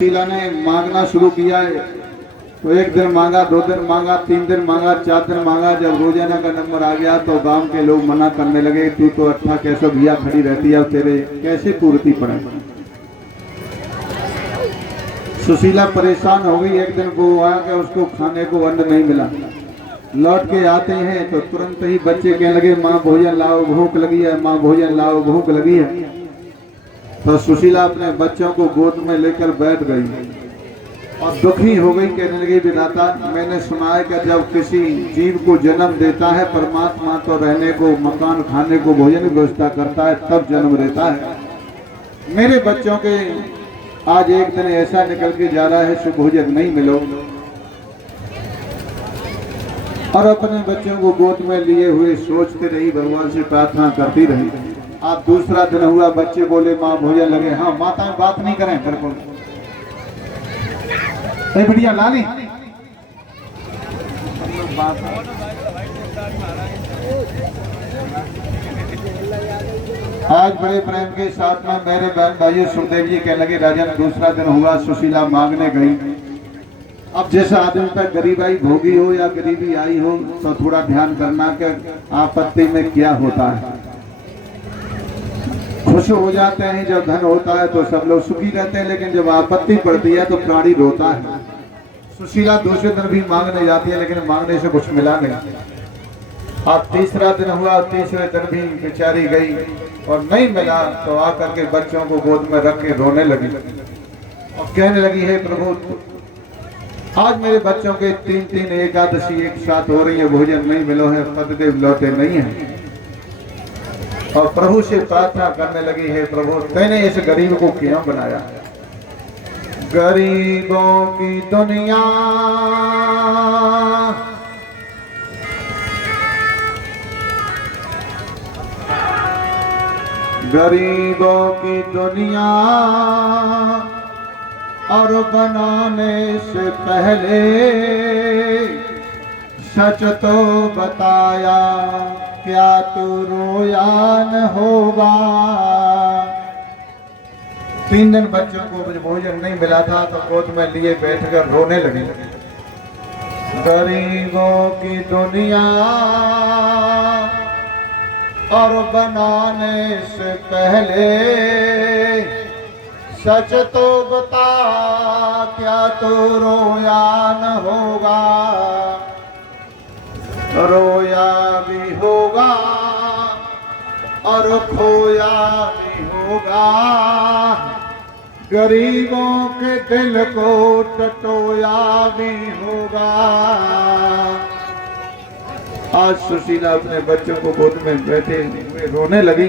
सुशीला ने मांगना शुरू किया है तो एक दिन मांगा, 2 दिन मांगा, 3 दिन मांगा, 4 दिन मांगा। जब रोजाना का नंबर आ गया तो गांव के लोग मना करने लगे, तू तो अच्छा कैसे भैया खड़ी रहती है, तेरे कैसे पूर्ति पड़े। सुशीला परेशान हो गई। एक दिन वो आया कि उसको खाने को अन्न नहीं मिला। लौट के आते हैं तो तुरंत ही बच्चे कहने लगे, माँ भोजन लाओ, भूख लगी है, माँ भोजन लाओ, भूख लगी है। तो सुशीला अपने बच्चों को गोद में लेकर बैठ गई और दुखी हो गई। कहने लगी, विधाता, मैंने सुना है कि जब किसी जीव को जन्म देता है परमात्मा तो रहने को, मकान, खाने को, भोजन की व्यवस्था करता है, तब जन्म देता है। मेरे बच्चों के आज एक दिन ऐसा निकल के जा रहा है सुभोजन नहीं मिलो। और अपने बच्चों को गोद में लिए हुए सोचते रही, भगवान से प्रार्थना करती रही। आज दूसरा दिन हुआ, बच्चे बोले माँ भोजन लगे। हाँ, माताएं बात नहीं करें बिल्कुल। बढ़िया लाली आज बड़े प्रेम के साथ में मेरे बहन भाइयों सुखदेव जी कहने लगे, राजन दूसरा दिन हुआ, सुशीला मांगने गई। अब जैसा आदमी पर गरीबाई भोगी हो या गरीबी आई हो तो थोड़ा ध्यान करना कि आपत्ति में क्या होता है। खुश हो जाते हैं जब धन होता है तो सब लोग सुखी रहते हैं, लेकिन जब आपत्ति पड़ती है तो प्राणी रोता है। सुशीला दूसरे दिन भी मांगने जाती है लेकिन मांगने से कुछ मिला नहीं। अब तीसरा दिन हुआ, तीसरे दिन भी बेचारी गई और नहीं मिला तो आकर के बच्चों को गोद में रख के रोने लगी और कहने लगी, हे प्रभु, आज मेरे बच्चों के 3 एकादशी एक साथ हो रही है, भोजन नहीं मिलो है, पतिदेव लौटे नहीं है। और प्रभु से प्रार्थना करने लगी, हे प्रभु, तूने इस गरीब को क्यों बनाया? गरीबों की दुनिया गरीबों की दुनिया, और बनाने से पहले सच तो बताया, क्या तू रोया न होगा। 3 दिन बच्चों को भोजन नहीं मिला था तो गोद में लिए बैठकर रोने लगे। गरीबों की दुनिया और बनाने से पहले सच तो बता, क्या तो रोया न होगा। रोया भी होगा और खोया भी होगा, गरीबों के दिल को टटोया भी होगा। आज सुशीला अपने बच्चों को गोद में बैठे हुए रोने लगी।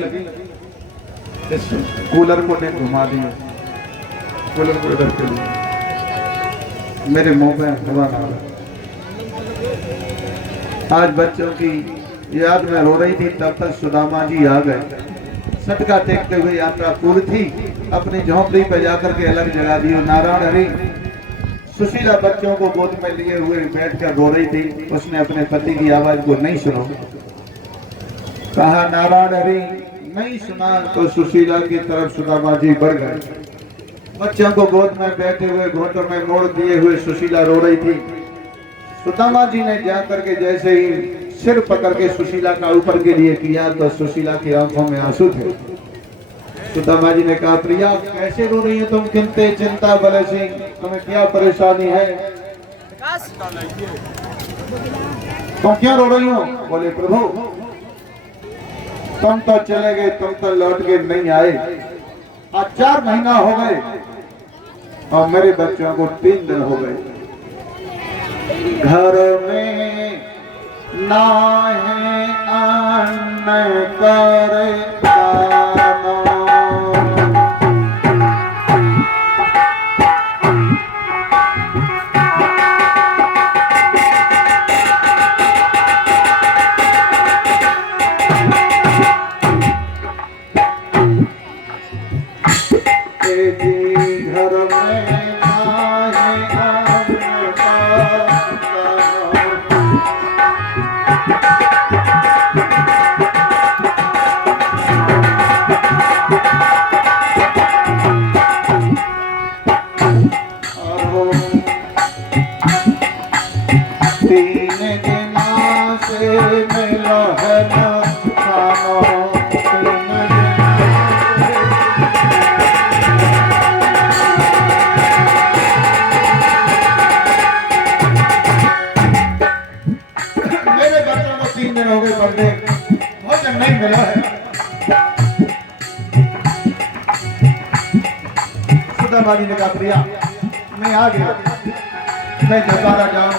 इस कूलर को ने घुमा दिया, कूलर को इधर के लिए, मेरे मुंह में हवा ना आ। आज बच्चों की याद में रो रही थी, तब तक सुदामा जी आ गए। सटका टेकते हुए यात्रा पूरी थी, अपनी झोंपड़ी पे जाकर के अलग जगा दी। नारायण हरि सुशीला बच्चों को गोद में लिए हुए बैठकर रो रही थी। उसने अपने पति की आवाज को नहीं सुना, कहा नारायण हरि, नहीं सुना तो सुशीला की तरफ सुदामा जी बढ़ गए। बच्चों को गोद में बैठे हुए घोटों में मोड़ दिए हुए सुशीला रो रही थी। सुदामा जी ने जाकर के जैसे ही सिर पकड़ के सुशीला का ऊपर के लिए किया तो सुशीला की आंखों में आंसू थे। सुदामा जी ने कहा, प्रिया कैसे रो रही है तुम? किंते चिंता बले सिंह, तुम्हें क्या परेशानी है? तुम क्यों रो रही हो? बोले, प्रभु तुम तो चले गए, तुम तो लौट के नहीं आए। आज 4 महीना हो गए और मेरे बच्चों को 3 दिन हो गए। घर में ना है अन्न करे Thank you. 3 दिन बच्चों को गोद में लिए हुए बैठकर रोने लगी। गरीबों की दुनिया और बनाने से पहले सच तो बता, क्या तू रोया न होगा। रोया भी होगा और खोया भी होगा, गरीबों के दिल को टटोया भी होगा, गरीबों के दिल को हो। 3 दिना से मिलो है न खानो, 3 दिना मेरे बच्चों को 3 दिन हो गए पढ़ने, भोजन नहीं मिला है। सुदामा जी ने कहा प्रिया मैं आ गया, मैं जतारा जाऊं,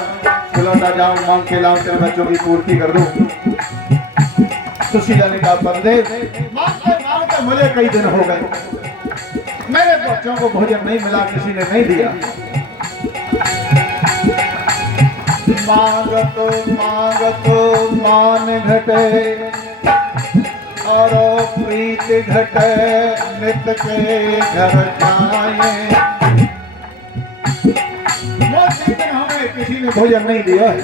खिलौता जाऊं, मांग के लाऊं, तेरे बच्चों की पूर्ति कर दूं। सुशीला ने कहा बंदे मांगते मुझे कई दिन हो गए, मेरे बच्चों को भोजन नहीं मिला, किसी ने नहीं दिया। मांगतो मान घटे और प्रीत घटे, नित के घर जाए। हमें किसी ने भोजन नहीं दिया है,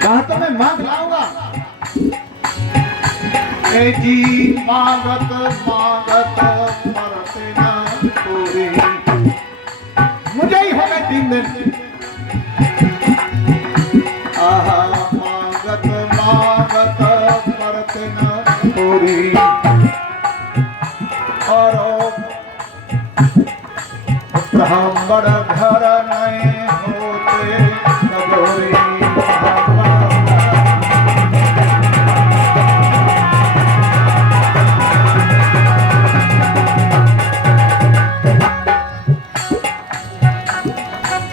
कहा तो मैं मांग लाऊंगा। जी मांगत मरते ना पूरी, मुझे ही हो गए 3 दिन। आहा मांगत मरते ना पूरी, और ब्राह्मण घर नहीं होते कबोरी।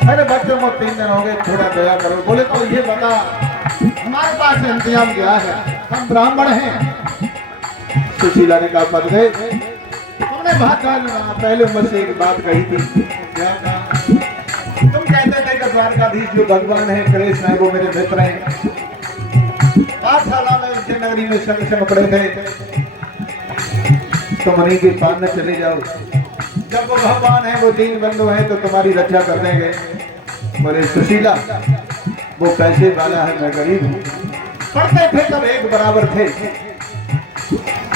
अरे बच्चों को 3 दिन हो गए, थोड़ा दया करो। बोले तो ये बता हमारे पास इंतजाम क्या है, हम ब्राह्मण हैं। सुशीला ने कहा पदे तुमने बात पहले मुझसे एक बात कही थी, क्या कहा? तुम कहते थे कि द्वारकाधीश जो भगवान है कृष्ण है वो मेरे मित्र हैं। पाठशाला में उनके नगरी में संग पड़े थे, तुम उन्हीं के पास न चले जाओ। जब वो भगवान है वो दीन बंधु है तो तुम्हारी रक्षा कर देंगे। बोले सुशीला वो पैसे वाला है, मैं गरीब हूँ। पढ़ते थे तब एक बराबर थे।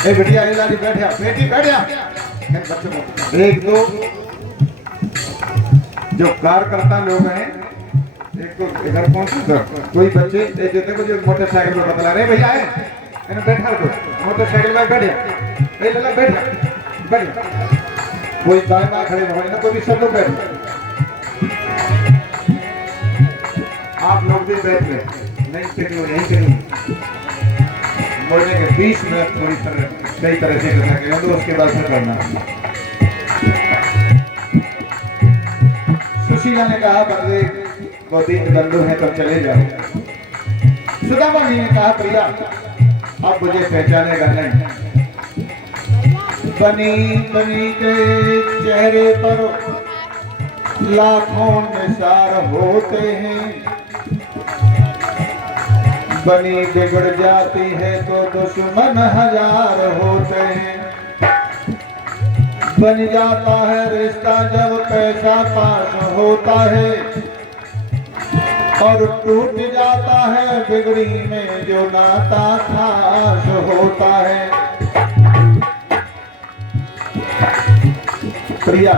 ए बेटिया इलाज बैठा, बेटी बैठा। बच्चों एक दो जो कार्यकर्ता लोग हैं, एक तो इधर पहुंचो, कोई बच्चे देखो जो मोटरसाइकिल में बतला रहे भैया है, बैठा दो मोटरसाइकिल में बैठा, बैठा बैठा। कोई दाएं बाएं खड़े हो ना, कोई भी सब लोग बैठे, आप लोग भी बैठ रहे नहीं करिए, नहीं करिए। बोलने के 20 मिनट थोड़ी सही तरह से करना चाहिए, तो उसके बाद फिर करना। सुशीला ने कहा बंदे वो दीन बंधु है तुम चले जाओ। सुदामा जी ने कहा प्रिया अब मुझे पहचानेगा नहीं। बनी के चेहरे पर लाखों निसार होते हैं, बनी बिगड़ जाती है तो दुश्मन 1000 होते हैं। बन जाता है रिश्ता जब पैसा पास होता है, और टूट जाता है बिगड़ी में जो नाता खास होता है। प्रिया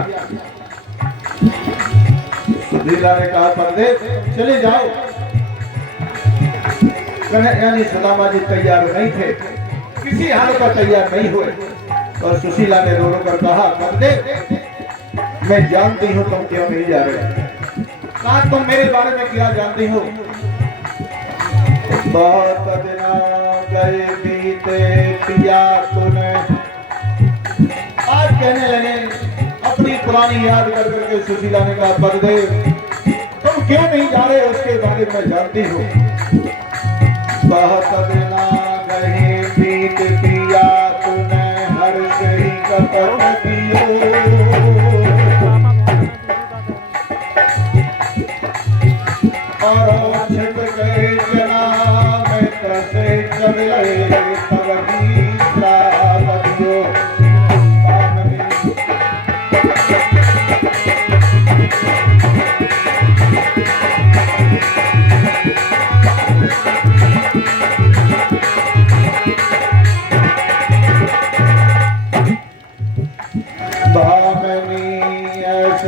सुशीला ने कहा पर्दे चले जाओ। यानी सुदामा जी तैयार नहीं थे, किसी हाल पर तैयार नहीं हुए। और सुशीला ने रो कर कहा पर्दे मैं जानती हूँ तुम क्यों नहीं जा रहे। कहा तुम मेरे बारे में क्या जानती हो। बहुत दिन गए बीते पिया तूने, आज कहने लगे अपनी पुरानी याद कर करके। सुशीला ने कहा पर्दे तुम क्यों नहीं जा रहे उसके बारे में जानती हो। बहुत दिन गए बीत पिया तूने, हर सही कपट दियो। और छिप गए जना में कैसे चले तभी दियो।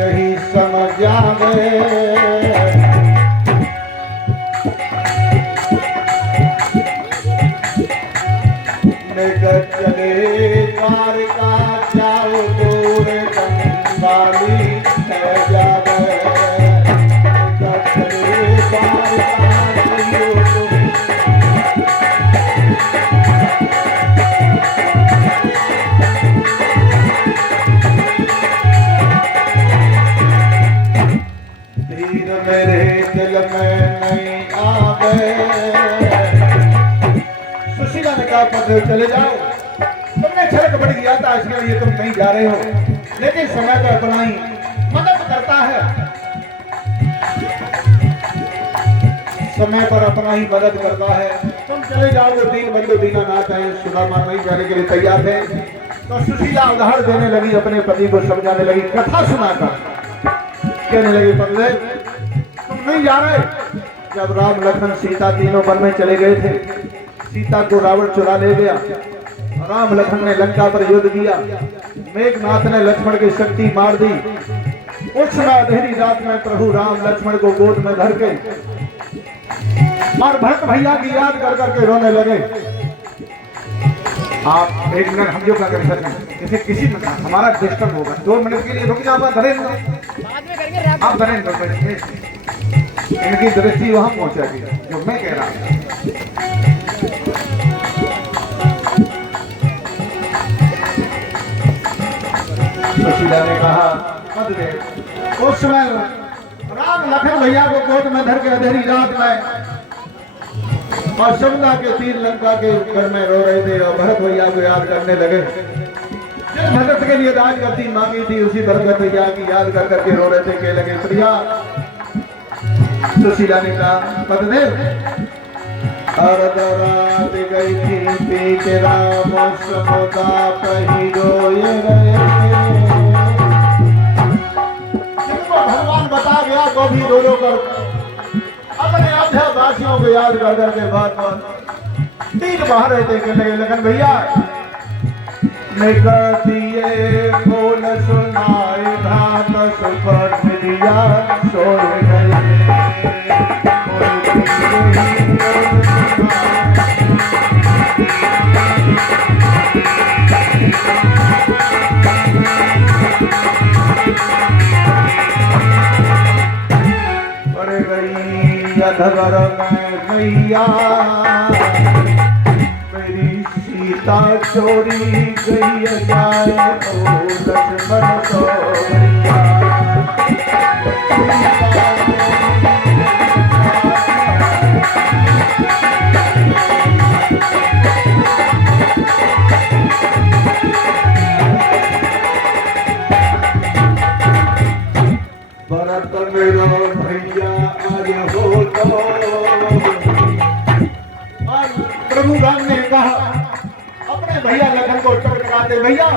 ही समझ जावे निकट चले द्वार का जाओ दूर वाली है जावे निकट चले द्वार का जाओ धीर मेरे दिल में नहीं आवे सुशीला ने कहा पद चले जाओ तुमने छल कपट किया था इसके लिए तुम नहीं जा रहे हो लेकिन समय तो अपना ही मदद करता है समय पर अपना ही मदद करता है तुम चले जाओ दीन बंधु दीनानाथ है सुदामा नहीं जाने के लिए तैयार थे तो सुशीला उदाहरण देने लगी अपने पति को समझाने लगी कथा सुनाकर कहने लगे पगले तुम नहीं जा रहे जब राम लखन सीता तीनों वन में चले गए थे सीता को रावण चुरा ले गया राम लखन ने लंका पर युद्ध किया मेघनाथ ने लक्ष्मण की शक्ति मार दी उस समय अंधेरी रात में प्रभु राम लक्ष्मण को गोद में धर के और भक्त भैया की याद कर करके रोने लगे आप एक मिनट हम जो क्या कर सकते जैसे किसी में हमारा डिस्टर्ब होगा 2 मिनट के लिए रुक जाओ आप धरेंगे इनकी दृष्टि वहां पहुंचेगी जो मैं कह रहा हूं सुशीला ने कहा मत दे उस समय राम लखन भैया को गोद में धर के अंधेरी रात में और शमला के तीर लंका के घर में रो रहे थे और भरत भैया को याद करने लगे जिस भगत के लिए दान गति मांगी थी उसी भरत भैया की याद कर करके रो रहे थे कह लगे प्रिया सुशीला ने कहा पद्मदेव रात गई थी पीत राम समुदा पही रोए रहे जिनको भगवान बता गया तो भी रो रो कर अपने अध्यावासियों को याद कर करके बात तीन बाहर रहते कहने लगन भैया दिए बोल सुनाए भात सुपर दिया सोए गए पड़ गई अधगर में भैया मेरी सीता चोरी गई जाए ओ लक्ष्मण सोया भरत मेरा भैया आज हो तो प्रभु राम ने कहा अपने भैया लखन को टकराते भैया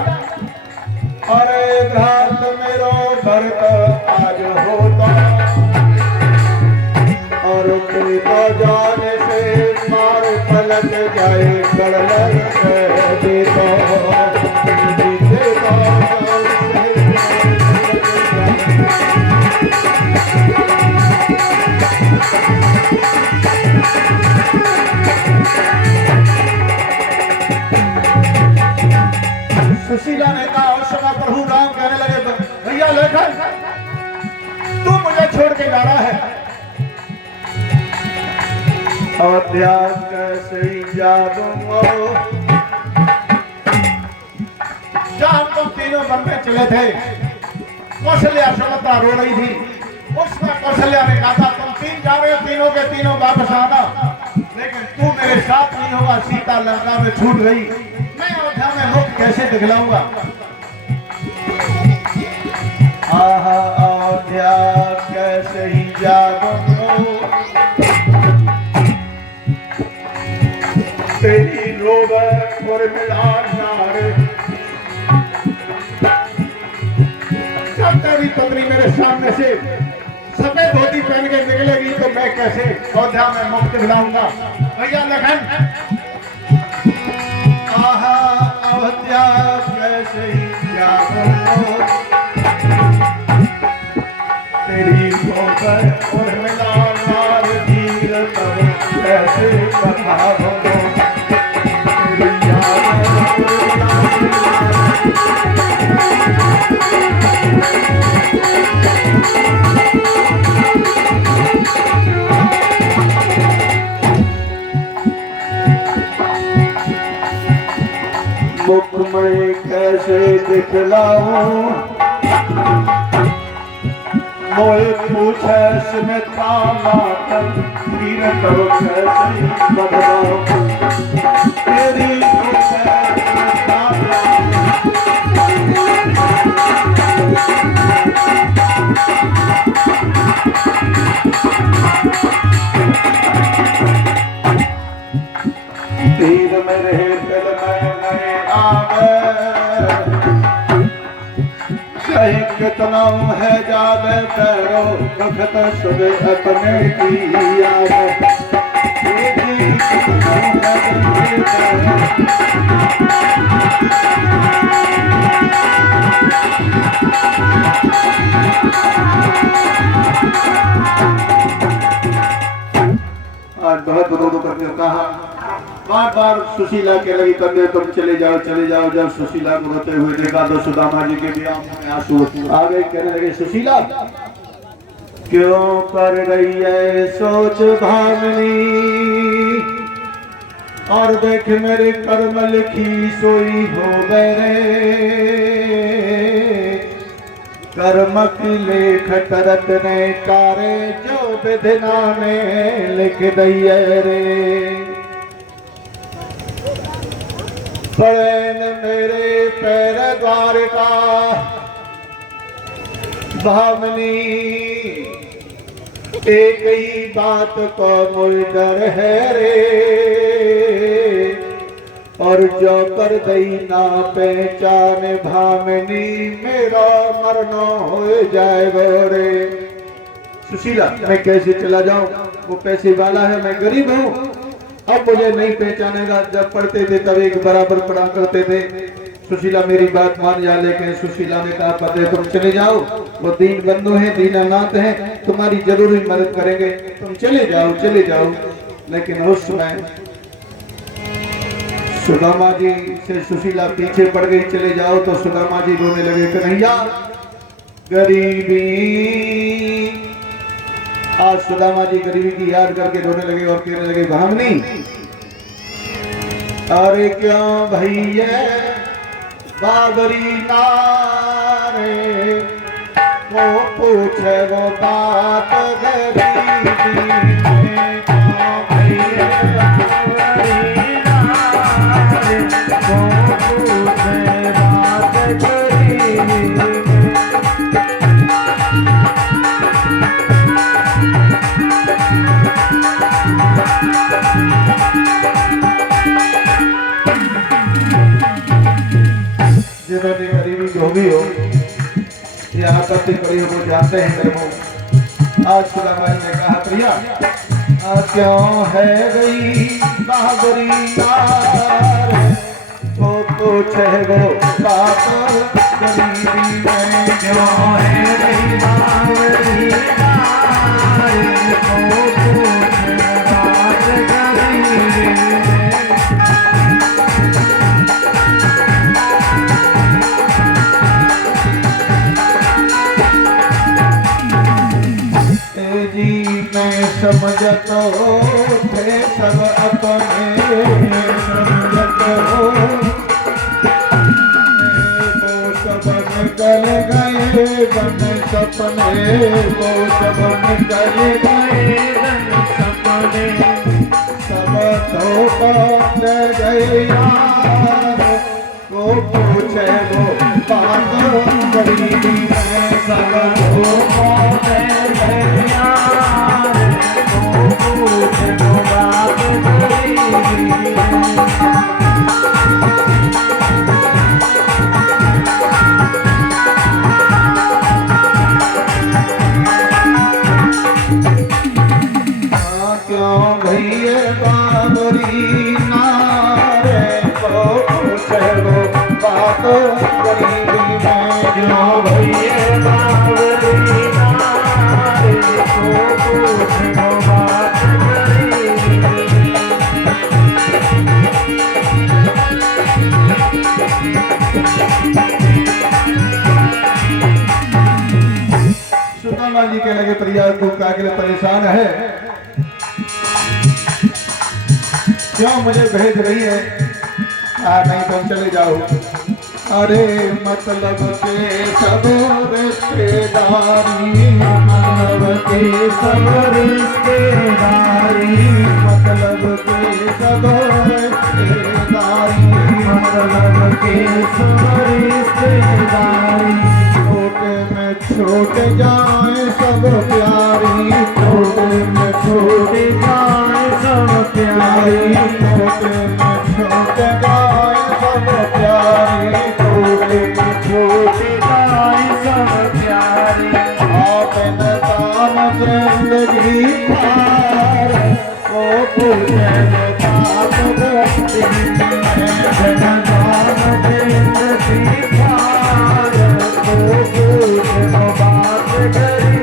अरे भ्रात मेरो भरत आज हो तो और तो जाने से मार पलट जाए कड़ल दे सुशीला ने कहा उस समय प्रभु राम कहने लगे भैया लखन तू मुझे छोड़ के जा रहा है और ध्यान कैसे जाऊंगा जहां तुम तीनों वन में चले थे कौशल्या सुमित्रा रो रही थी उसमें कौशल्या ने कहा था तुम तीन जा रहे हो तीनों के तीनों वापस आना लेकिन तू मेरे साथ नहीं होगा सीता लंका में छूट गई मैं अयोध्या में मुख कैसे दिखलाऊंगा आहा अयोध्या कैसे ही जाऊंगा तेरी रोबत और मिलान जब तेरी पत्नी मेरे सामने से सफेद धोती पहन के निकलेगी तो मैं कैसे अयोध्या में मुक्त दिलाऊंगा भैया लखन आहा अयोध्या कैसे ही जाऊंगा आवे उर्मिला नार धीर तब कैसे बखावो मुख में कैसे दिखलाऊं मोए पूछे स्मिता मातन फिर तो कैसे बदलाऊं तेरी पूछे स्मिता तीर में रहे दिल में नए आवे चाहे कितना है जाने पैरो वक्त सुबह अपने की आवे आज बहुत विरोध करके कहा बार बार सुशीला के लगी करने तुम चले जाओ जब सुशीला को रोते हुए देखा तो सुदामा जी के भी आंखों में आंसू आ गए कहने लगे सुशीला क्यों कर रही है सोच भावनी और देख मेरे कर्म लिखी सोई हो गए कर्म की लेख करत ने कारे जो विधना ने लिख दिए रे पड़ेन मेरे पैर द्वारका भावनी एक ही बात को मुझ डर है रे और जो कर दई ना पहचान भावनी मेरा मरना हो जाएगा रे सुशीला मैं कैसे चला जाऊं वो पैसे वाला है मैं गरीब हूँ अब मुझे नहीं पहचानेगा जब पढ़ते थे तब एक बराबर पढ़ा करते थे सुशीला मेरी बात मान जा लेकिन सुशीला ने कहा पते तुम चले जाओ वो दीन बंधु हैं दीनानाथ हैं तुम्हारी जरूर मदद करेंगे तुम चले जाओ लेकिन उस समय सुदामा जी से सुशीला पीछे पड़ गई चले जाओ तो सुदामा जी रोने लगे कन्हैया गरीबी आज सुदामा जी गरीबी की याद करके रोने लगे और कहने लगे भामनी अरे क्यों भैया बाबरी नारे वो पूछे वो बात गरीबी में क्यों भैया बाबरी नारे वो पूछे बात गरीबी जिन्होंने गरीबी धोबी हो या आपत्ति पड़ी हो वो जाते हैं कर्मों आज सुदामा जी ने कहा प्रिया क्यों है गई बहादुरी नार वो तो छह बात गरीबी में क्यों है गई बहादुरी नार वो तो छह बात गरीबी समझतो थे सब अपने समझतो वो सब निकल गए बन सपने वो सब निकल गए बन सपने सब धोखा ले गए यार वो पूछे वो बात गरीबी में सब धोखा ले गए यार क्यों भैया बाबरी नारे को चलो बात गरीबी में क्यों भैया बाबरी हनुमान जी के लगे प्रिया को क्या के लिए परेशान है, क्यों मुझे भेज रही है? नहीं तो चले जाओ। अरे मतलब के सब रिश्तेदारी, मतलब के सब रिश्तेदारी, मतलब के सब रिश्तेदारी, मतलब के सब रिश्तेदारी, छोटे में छोटे जाए सब प्यारी, छोटे में छोटे जाए सब प्यारी, छोटे में छोटे जाए सब प्यारी, छोटे में छोटे जाए सब प्यारी। आपने काम जिंदगी पार को पूछे बात करती है, जनदान जिंदगी पार को पूछे बात करी।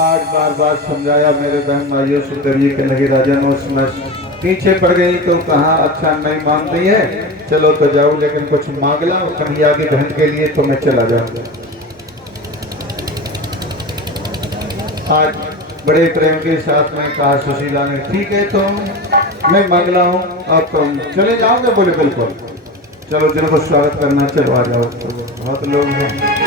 आज बार बार समझाया मेरे बहन भाइयों सुंदर जी के लगे राजा उसमें पीछे पड़ गई तो कहा अच्छा नहीं मान रही है, चलो तो जाओ, लेकिन कुछ मांग ला कन्हैया की बहन के लिए तो मैं चला जाऊंगा। आज बड़े प्रेम के साथ में कहा सुशीला ने ठीक है तो मैं मांगला हूँ, आप तुम चले जाओगे? बोले बिल्कुल, चलो जिनको स्वागत करना चलो आ जाओ। तो बहुत लोग हैं।